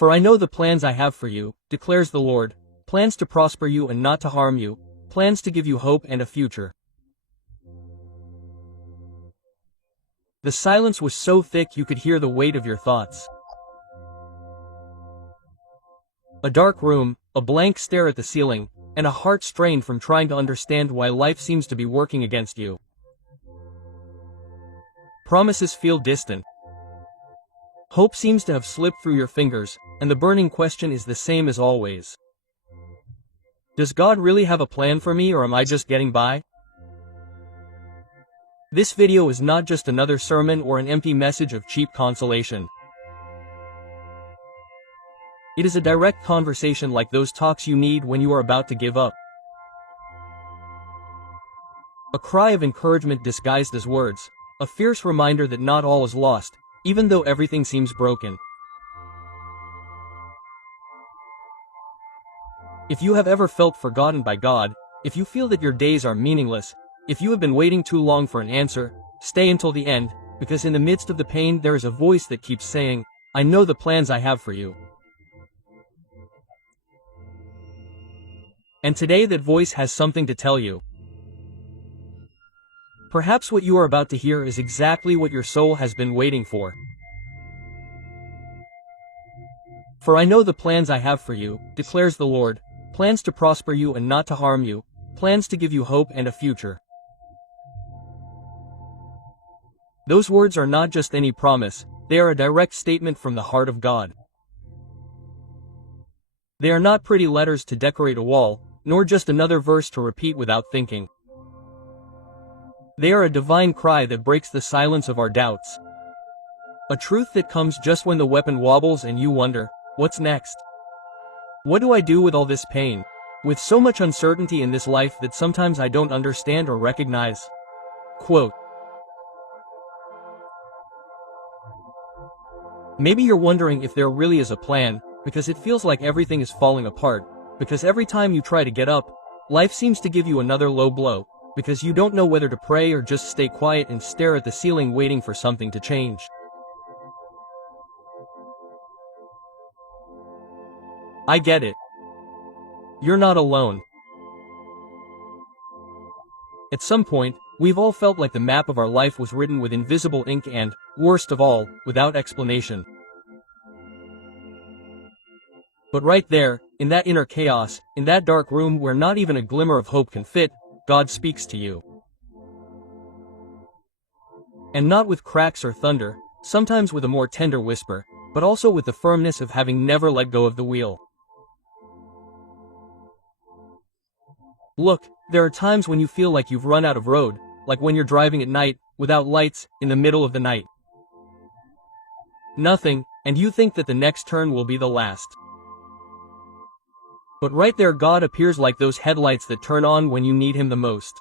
For I know the plans I have for you, declares the Lord, plans to prosper you and not to harm you, plans to give you hope and a future. The silence was so thick you could hear the weight of your thoughts. A dark room, a blank stare at the ceiling, and a heart strained from trying to understand why life seems to be working against you. Promises feel distant. Hope seems to have slipped through your fingers, and the burning question is the same as always. Does God really have a plan for me, or am I just getting by? This video is not just another sermon or an empty message of cheap consolation. It is a direct conversation like those talks you need when you are about to give up. A cry of encouragement disguised as words, a fierce reminder that not all is lost, even though everything seems broken. If you have ever felt forgotten by God, if you feel that your days are meaningless, if you have been waiting too long for an answer, stay until the end, because in the midst of the pain there is a voice that keeps saying, I know the plans I have for you. And today that voice has something to tell you. Perhaps what you are about to hear is exactly what your soul has been waiting for. For I know the plans I have for you, declares the Lord, plans to prosper you and not to harm you, plans to give you hope and a future. Those words are not just any promise, they are a direct statement from the heart of God. They are not pretty letters to decorate a wall, nor just another verse to repeat without thinking. They are a divine cry that breaks the silence of our doubts. A truth that comes just when the weapon wobbles and you wonder, what's next? What do I do with all this pain? With so much uncertainty in this life that sometimes I don't understand or recognize. Quote. Maybe you're wondering if there really is a plan, because it feels like everything is falling apart, because every time you try to get up, life seems to give you another low blow, because you don't know whether to pray or just stay quiet and stare at the ceiling waiting for something to change. I get it. You're not alone. At some point, we've all felt like the map of our life was written with invisible ink and, worst of all, without explanation. But right there, in that inner chaos, in that dark room where not even a glimmer of hope can fit, God speaks to you. And not with cracks or thunder, sometimes with a more tender whisper, but also with the firmness of having never let go of the wheel. Look, there are times when you feel like you've run out of road, like when you're driving at night, without lights, in the middle of the night. Nothing, and you think that the next turn will be the last. But right there God appears like those headlights that turn on when you need Him the most.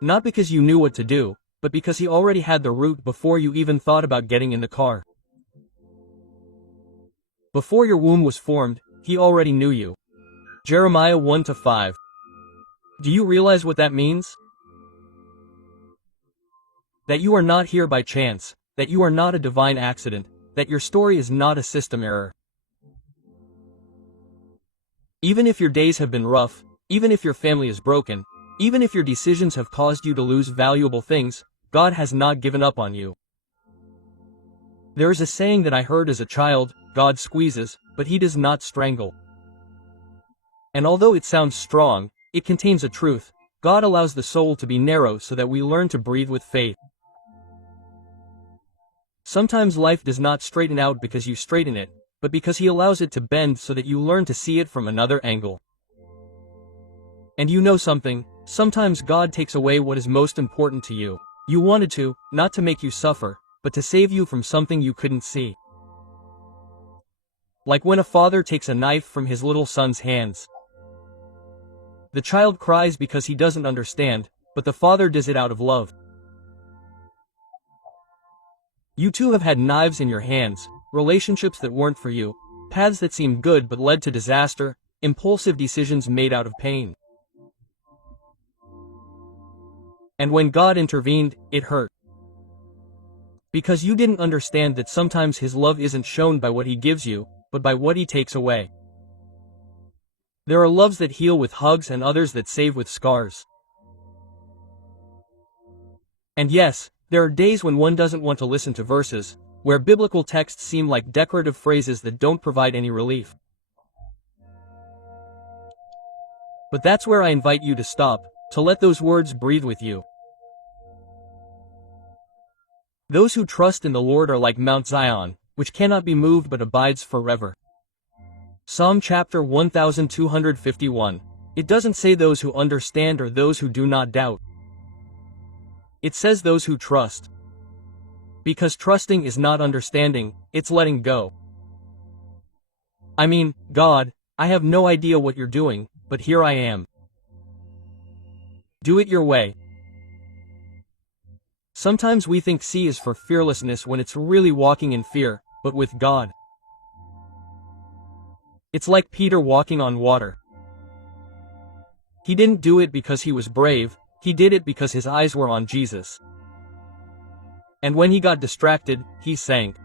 Not because you knew what to do, but because He already had the route before you even thought about getting in the car. Before your womb was formed, He already knew you. Jeremiah 1-5. Do you realize what that means? That you are not here by chance, that you are not a divine accident, that your story is not a system error. Even if your days have been rough, even if your family is broken, even if your decisions have caused you to lose valuable things, God has not given up on you. There is a saying that I heard as a child, God squeezes, but He does not strangle. And although it sounds strong, it contains a truth. God allows the soul to be narrow so that we learn to breathe with faith. Sometimes life does not straighten out because you straighten it, but because He allows it to bend so that you learn to see it from another angle. And you know something, sometimes God takes away what is most important to you. You wanted to, not to make you suffer, but to save you from something you couldn't see. Like when a father takes a knife from his little son's hands. The child cries because he doesn't understand, but the father does it out of love. You too have had knives in your hands, relationships that weren't for you, paths that seemed good but led to disaster, impulsive decisions made out of pain. And when God intervened, it hurt. Because you didn't understand that sometimes His love isn't shown by what He gives you, but by what He takes away. There are loves that heal with hugs and others that save with scars. And yes, there are days when one doesn't want to listen to verses, where biblical texts seem like decorative phrases that don't provide any relief. But that's where I invite you to stop, to let those words breathe with you. Those who trust in the Lord are like Mount Zion, which cannot be moved but abides forever. Psalm chapter 1251. It doesn't say those who understand or those who do not doubt. It says those who trust. Because trusting is not understanding, it's letting go. I mean, God, I have no idea what you're doing, but here I am. Do it your way. Sometimes we think C is for fearlessness when it's really walking in fear, but with God. It's like Peter walking on water. He didn't do it because he was brave, he did it because his eyes were on Jesus. And when he got distracted, he sank.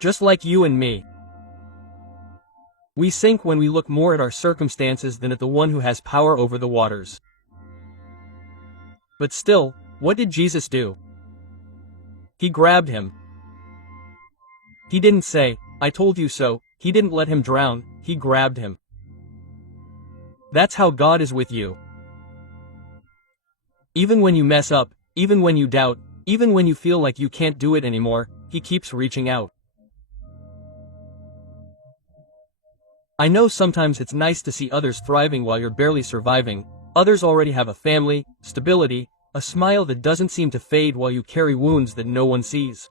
Just like you and me. We sink when we look more at our circumstances than at the one who has power over the waters. But still, what did Jesus do? He grabbed him. He didn't say, "I told you so." He didn't let him drown, he grabbed him. That's how God is with you. Even when you mess up, even when you doubt, even when you feel like you can't do it anymore, He keeps reaching out. I know sometimes it's nice to see others thriving while you're barely surviving. Others already have a family, stability, a smile that doesn't seem to fade while you carry wounds that no one sees.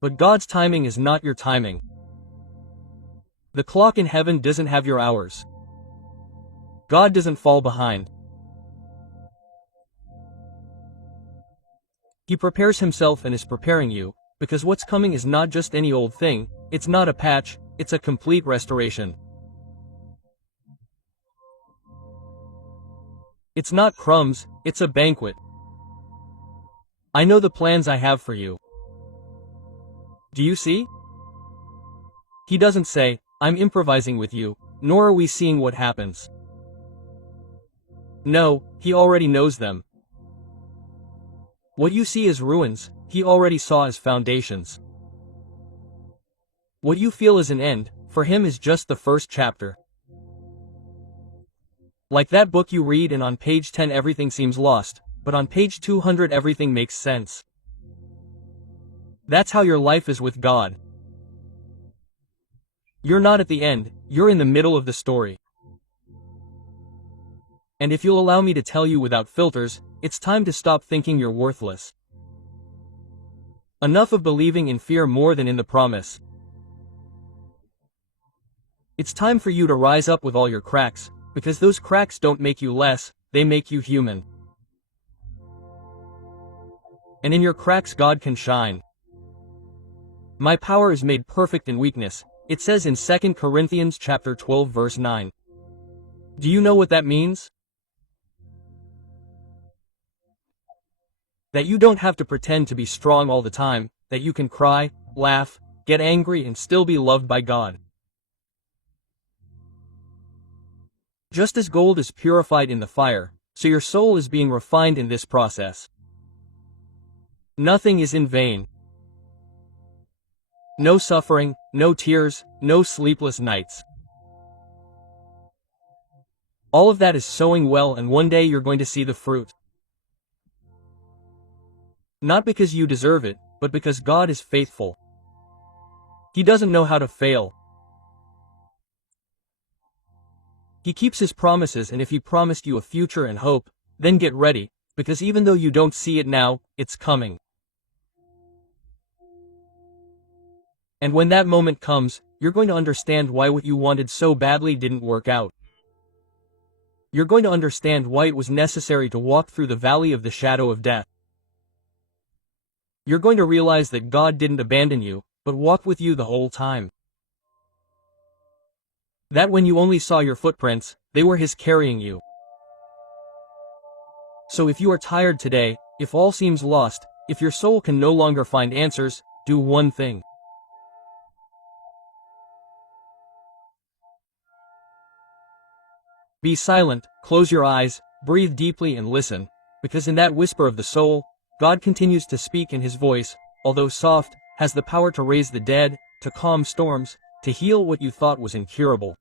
But God's timing is not your timing. The clock in heaven doesn't have your hours. God doesn't fall behind. He prepares Himself and is preparing you, because what's coming is not just any old thing, it's not a patch, it's a complete restoration. It's not crumbs, it's a banquet. I know the plans I have for you. Do you see? He doesn't say, "I'm improvising with you," nor are we seeing what happens. No, He already knows them. What you see as ruins, He already saw as foundations. What you feel as an end, for Him is just the first chapter. Like that book you read and on page 10 everything seems lost, but on page 200 everything makes sense. That's how your life is with God. You're not at the end, you're in the middle of the story. And if you'll allow me to tell you without filters, it's time to stop thinking you're worthless. Enough of believing in fear more than in the promise. It's time for you to rise up with all your cracks, because those cracks don't make you less, they make you human. And in your cracks God can shine. My power is made perfect in weakness, it says in 2 Corinthians chapter 12 verse 9. Do you know what that means? That you don't have to pretend to be strong all the time, that you can cry, laugh, get angry and still be loved by God. Just as gold is purified in the fire, so your soul is being refined in this process. Nothing is in vain. No suffering, no tears, no sleepless nights. All of that is sowing well, and one day you're going to see the fruit. Not because you deserve it, but because God is faithful. He doesn't know how to fail. He keeps His promises, and if He promised you a future and hope, then get ready, because even though you don't see it now, it's coming. And when that moment comes, you're going to understand why what you wanted so badly didn't work out. You're going to understand why it was necessary to walk through the valley of the shadow of death. You're going to realize that God didn't abandon you, but walked with you the whole time. That when you only saw your footprints, they were His carrying you. So if you are tired today, If all seems lost, if your soul can no longer find answers, do one thing. Be silent, close your eyes, breathe deeply and listen, because in that whisper of the soul, God continues to speak, and his voice, although soft, has the power to raise the dead, to calm storms, to heal what you thought was incurable.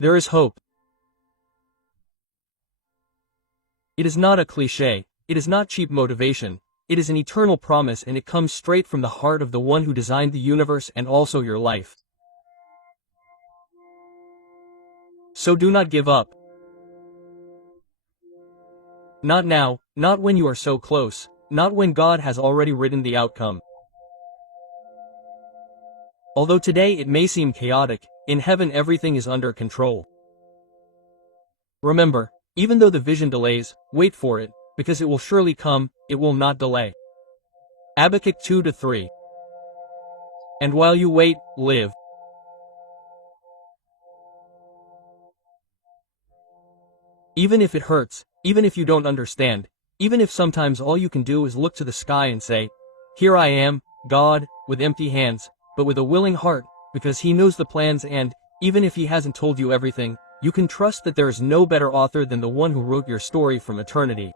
There is hope. It is not a cliché, it is not cheap motivation, it is an eternal promise, and it comes straight from the heart of the one who designed the universe and also your life. So do not give up. Not now, not when you are so close, not when God has already written the outcome. Although today it may seem chaotic, in heaven everything is under control. Remember, even though the vision delays, wait for it, because it will surely come, it will not delay. Habakkuk 2-3. And while you wait, live. Even if it hurts, even if you don't understand, even if sometimes all you can do is look to the sky and say, "Here I am, God," with empty hands, but with a willing heart, because he knows the plans, and, even if he hasn't told you everything, you can trust that there is no better author than the one who wrote your story from eternity.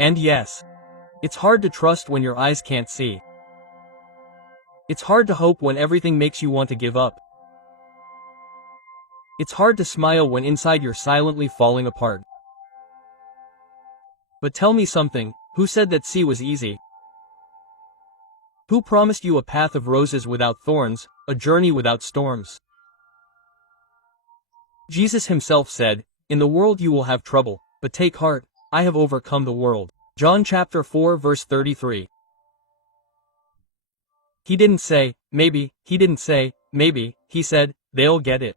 And yes, it's hard to trust when your eyes can't see. It's hard to hope when everything makes you want to give up. It's hard to smile when inside you're silently falling apart. But tell me something, who said that sea was easy? Who promised you a path of roses without thorns, a journey without storms? Jesus himself said, "In the world you will have trouble, but take heart, I have overcome the world." John chapter 4 verse 33. He didn't say, maybe, he didn't say, maybe, he said, they'll get it.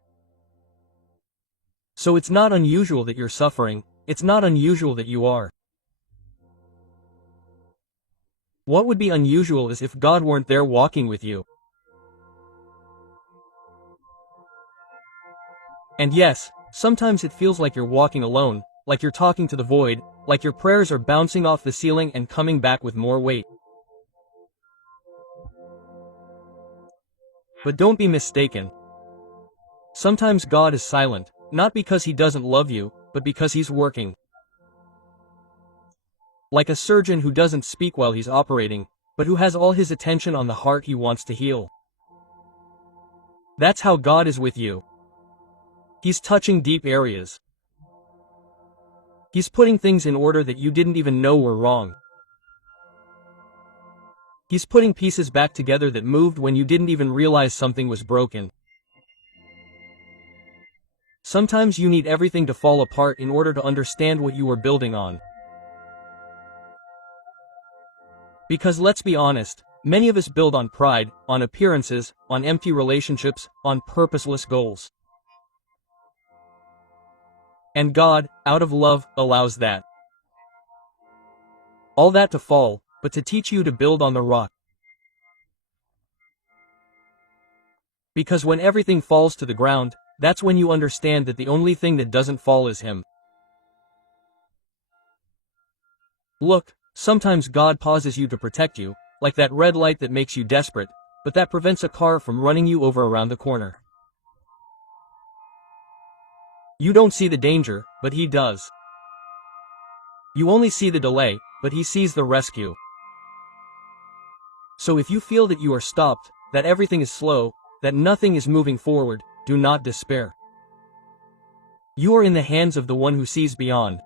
So it's not unusual that you're suffering, it's not unusual that you are. What would be unusual is if God weren't there walking with you. And yes, sometimes it feels like you're walking alone, like you're talking to the void, like your prayers are bouncing off the ceiling and coming back with more weight. But don't be mistaken. Sometimes God is silent, not because he doesn't love you, but because he's working. Like a surgeon who doesn't speak while he's operating, but who has all his attention on the heart he wants to heal. That's how God is with you. He's touching deep areas. He's putting things in order that you didn't even know were wrong. He's putting pieces back together that moved when you didn't even realize something was broken. Sometimes you need everything to fall apart in order to understand what you were building on. Because let's be honest, many of us build on pride, on appearances, on empty relationships, on purposeless goals. And God, out of love, allows that. All that to fall, but to teach you to build on the rock. Because when everything falls to the ground, that's when you understand that the only thing that doesn't fall is Him. Look, sometimes God pauses you to protect you, like that red light that makes you desperate, but that prevents a car from running you over around the corner. You don't see the danger, but He does. You only see the delay, but He sees the rescue. So if you feel that you are stopped, that everything is slow, that nothing is moving forward, do not despair. You are in the hands of the one who sees beyond.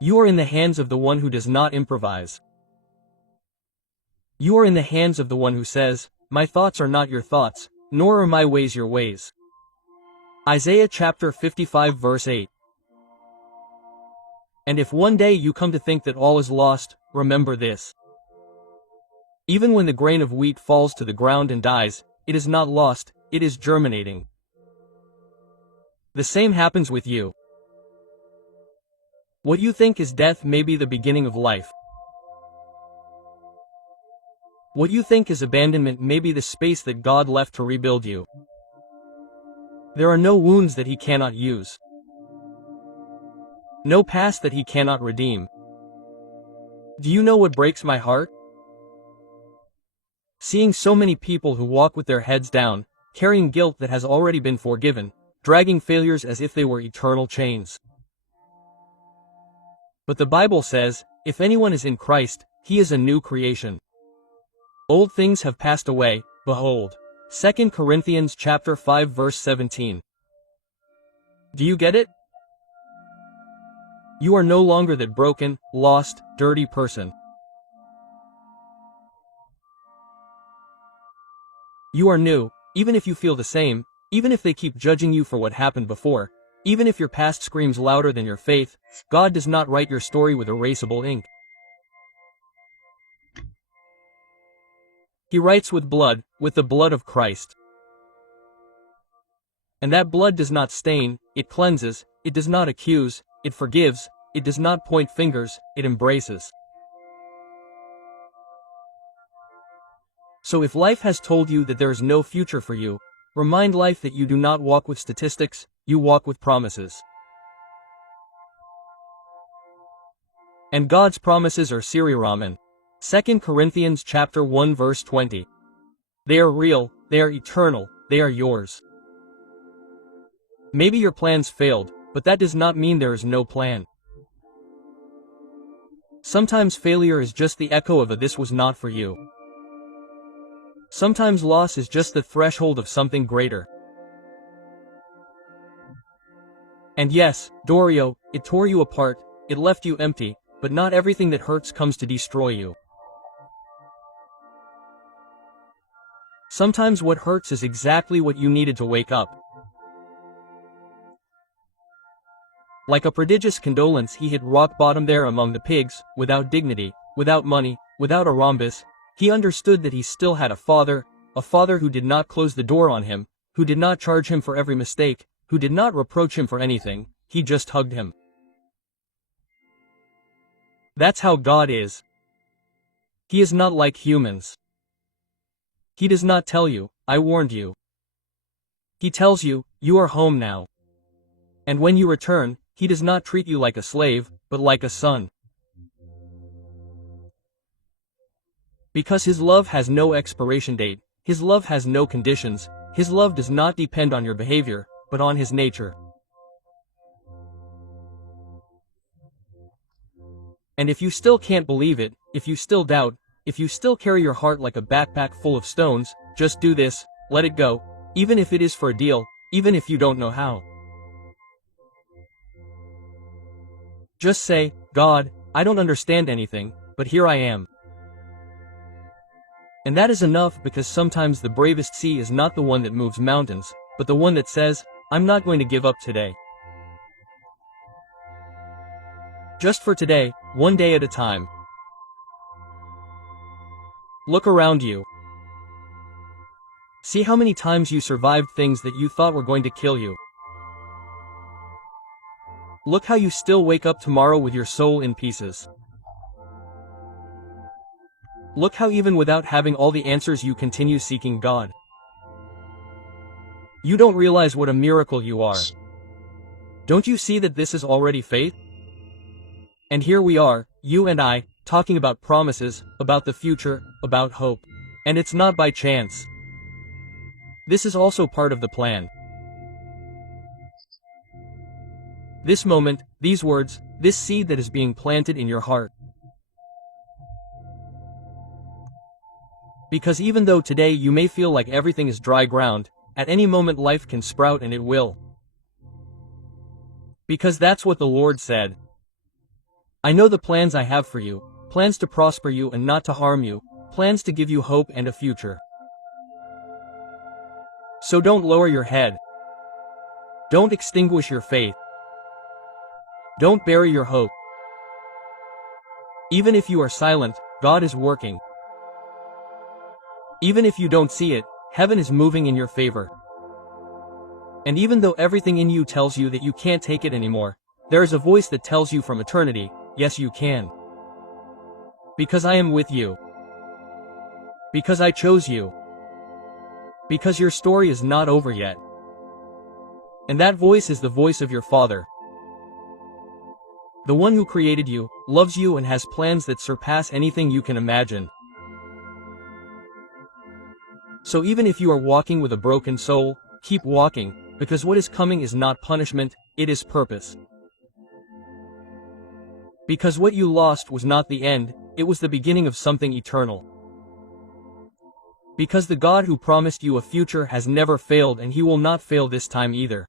You are in the hands of the one who does not improvise. You are in the hands of the one who says, "My thoughts are not your thoughts, nor are my ways your ways." Isaiah chapter 55 verse 8. And if one day you come to think that all is lost, remember this. Even when the grain of wheat falls to the ground and dies, it is not lost, it is germinating. The same happens with you. What you think is death may be the beginning of life. What you think is abandonment may be the space that God left to rebuild you. There are no wounds that He cannot use. No past that He cannot redeem. Do you know what breaks my heart? Seeing so many people who walk with their heads down, carrying guilt that has already been forgiven, dragging failures as if they were eternal chains. But the Bible says, if anyone is in Christ, he is a new creation. Old things have passed away, behold. 2 Corinthians chapter 5 verse 17. Do you get it? You are no longer that broken, lost, dirty person. You are new, even if you feel the same, even if they keep judging you for what happened before, even if your past screams louder than your faith. God does not write your story with erasable ink. He writes with blood, with the blood of Christ. And that blood does not stain, it cleanses, it does not accuse, it forgives, it does not point fingers, it embraces. So if life has told you that there is no future for you, remind life that you do not walk with statistics, you walk with promises. And God's promises are Siri Raman. 2 Corinthians chapter 1 verse 20. They are real, they are eternal, they are yours. Maybe your plans failed, but that does not mean there is no plan. Sometimes failure is just the echo of a "this was not for you." Sometimes loss is just the threshold of something greater. And yes, Dorio, it tore you apart, it left you empty, but not everything that hurts comes to destroy you. Sometimes what hurts is exactly what you needed to wake up. Like a prodigious condolence, he hit rock bottom there among the pigs, without dignity, without money, without a rhombus. He understood that he still had a father who did not close the door on him, who did not charge him for every mistake, who did not reproach him for anything, he just hugged him. That's how God is. He is not like humans. He does not tell you, "I warned you." He tells you, "You are home now." And when you return, he does not treat you like a slave, but like a son. Because his love has no expiration date, his love has no conditions, his love does not depend on your behavior, but on his nature. And if you still can't believe it, if you still doubt, if you still carry your heart like a backpack full of stones, just do this, let it go, even if it is for a deal, even if you don't know how. Just say, "God, I don't understand anything, but here I am." And that is enough, because sometimes the bravest sea is not the one that moves mountains, but the one that says, "I'm not going to give up today." Just for today, one day at a time. Look around you. See how many times you survived things that you thought were going to kill you. Look how you still wake up tomorrow with your soul in pieces. Look how even without having all the answers you continue seeking God. You don't realize what a miracle you are. Don't you see that this is already faith? And here we are, you and I, talking about promises, about the future, about hope. And it's not by chance. This is also part of the plan. This moment, these words, this seed that is being planted in your heart. Because even though today you may feel like everything is dry ground, at any moment life can sprout, and it will. Because that's what the Lord said. "I know the plans I have for you, plans to prosper you and not to harm you, plans to give you hope and a future." So don't lower your head. Don't extinguish your faith. Don't bury your hope. Even if you are silent, God is working. Even if you don't see it, heaven is moving in your favor. And even though everything in you tells you that you can't take it anymore, there is a voice that tells you from eternity, yes you can. Because I am with you. Because I chose you. Because your story is not over yet. And that voice is the voice of your Father. The one who created you, loves you and has plans that surpass anything you can imagine. So even if you are walking with a broken soul, keep walking, because what is coming is not punishment, it is purpose. Because what you lost was not the end, it was the beginning of something eternal. Because the God who promised you a future has never failed and he will not fail this time either.